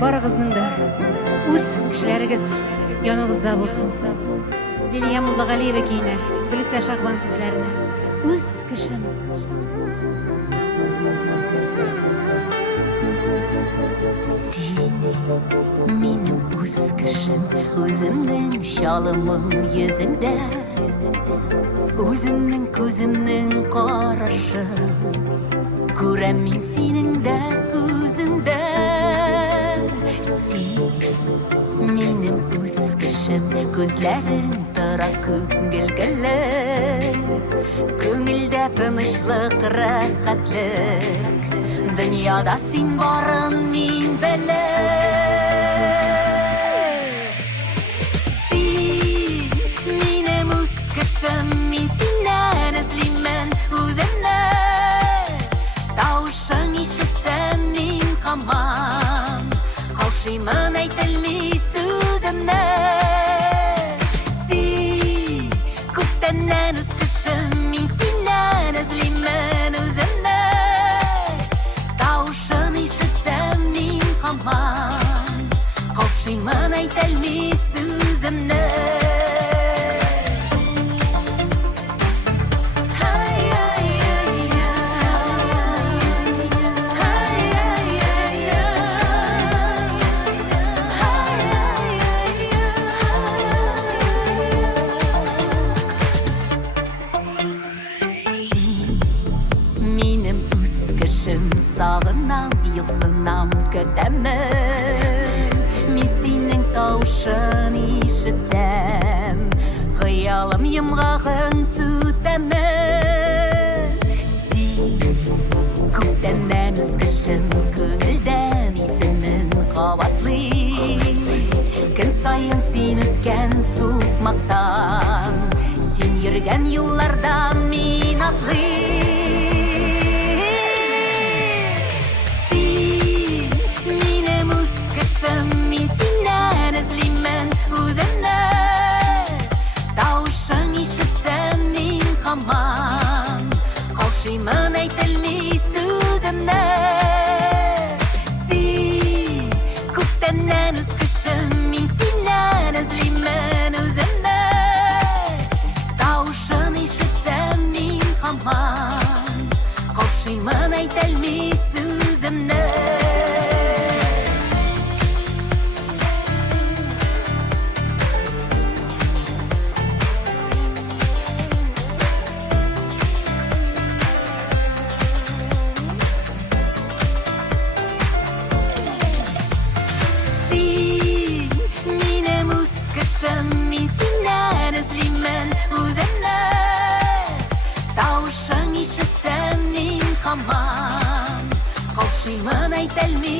Барыгызның да үз кешеләрегез яныгызда булсын. Лилия Муллагалиева көенә, Гөлүсә Шахбан сүзләренә. Үз кешем. Минем үз кешем, үземнең шалымың йөзеңдә, үземнең күземнең карашын, күрәм мин синең дә күзеңдә. Син минем үз кешем, күзләрең тора күңелгәле, күңелдә тынычлык, рәхәтлек, дөньяда син барын мин беләм. Мин синнән эзлимен үземне, тавышың ишетсәм мин камам, каушыймын әйтелми сүземне. Син күптәннән үз кешем, мин синнән эзлимен үземне, тавышың ишетсәм мин камам, каушыймын әйтелми сүземне. Сағынам, юқсынам, көтәмін, мин синең тавышын ишетсәм, хыялым йомғағын сүтәмін. Син күптәннән үз кешем, күңелдән исемен кабатлый, көн сайын син үткән сукмактан, син йөргән юллардан мин атлый. Мин синнән эзлимен үземне, тавышың ишетсәм мин камам, каушыймын әйтелми сүземне. Син күптәннән үз кешем, мин синнән эзлимен үземне, тавышың ишетсәм мин камам, каушыймын әйтелми сүземне. Мин синнән эзлимен үземне, тавышың ишетсәм мин камам, каушыймын әйтелми